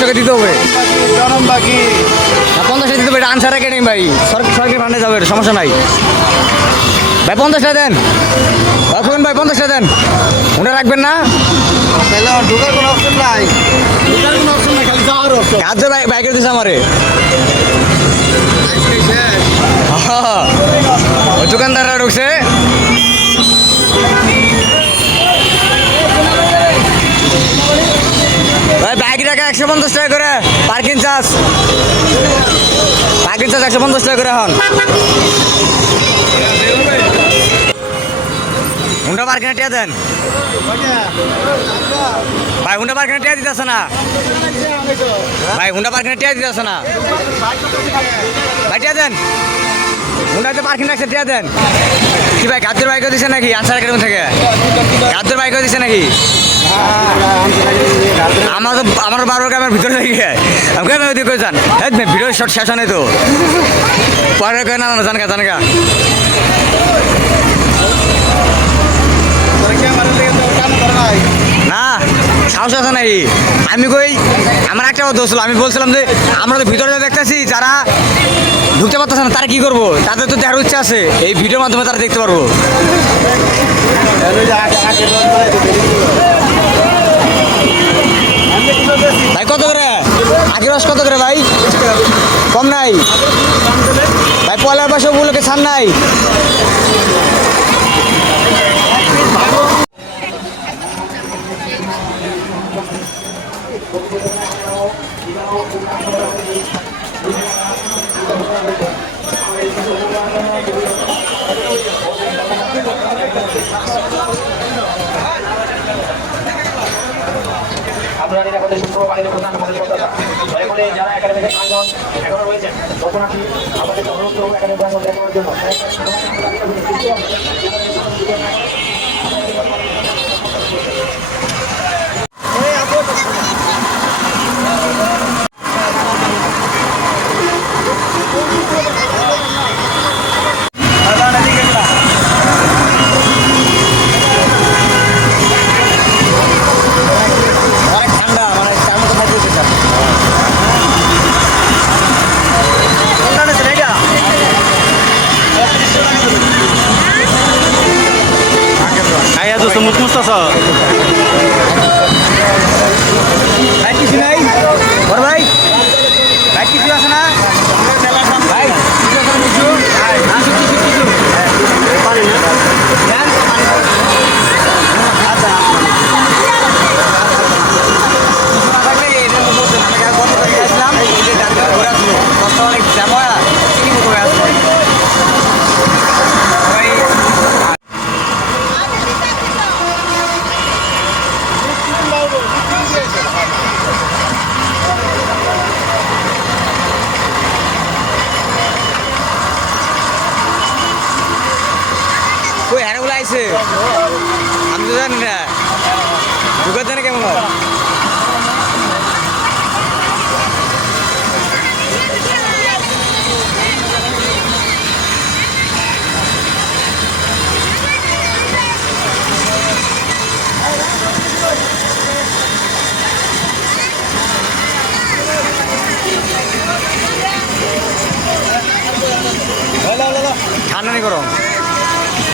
টাকা দিতে হবে। জনম বাকি 50 টাকা দিতে হবে, এটা আনসার একাডেমি ভাই, সরকারি ফান্ডে যাবে, সমস্যা নাই ভাই। 50 টাকা দেন ভাই, 50 টাকা দেন। ওটা রাখবেন না? তাহলে আমার ঢোকার কোনো অপশন নাই। ঢোকার কোনো অপশন নাই, খালি যাওয়ার অপশন। কাজে বাইকে দিছে আমারে। ওই দোকানদাররা ঢুকছে। ভাই বাইক রাখা 150 টাকা করে পার্কিং চার্জ। 150 টাকা করে এখন। হুন্ডা পার্কিংয়ে টিয়া দেন ভাই, হুন্ডা পার্কিংয়ে টিয়া দিতেছে না ভাই, হুন্ডা পার্কিংয়ে টিয়া দিতেছে না ভাই, টিয়া দেন। হুন্ডাতে পার্কিং রাখছে, টিয়া দেন। কি ভাই গাজের বাইকও দিছে নাকি আনসার একাডেমি থেকে? গাজের বাইকও দিছে নাকি? আমার 12 গ্রামের ভিতরে লেগে আমি কই যান ভিডিও শর্ট শেষ হয় তো পরে কই না জানগা না, সাহস আছে নাই। আমি কই আমার একটা দোষ ছিল, আমি বলছিলাম যে আমরা তো ভিতরে দেখতেছি যারা ঢুকতে পারতেছে না তারা কি করবো, তাদের তো দেখার ইচ্ছা আছে, এই ভিডিওর মাধ্যমে তারা দেখতে পারবো। ভাই কত করে আগে রস কত করে ভাই? কম নাই ভাই, পয়লার পাশে ওগুলোকে ছাড় নাই। আপনারা নিরাপদে সুন্দর পানির প্রধান আমাদের কথা দয়া করে যারা একাডেমিতে আয়োজন এখনো রয়েছেন দর্শনার্থী আমাদের অনুরোধ করব একাডেমি ভ্রমণ দেখানোর জন্য। মুস্তাসা ভাই কিছু নাই বড় ভাই, ভাই কিছু আছে না ভাই? কিছু আছে না? কিছু পানি না কই হারাগুলো আইছে, আমি তো জানি না ঢুকার জানে কেমন হয়। ঠান্ডা নেই গরম।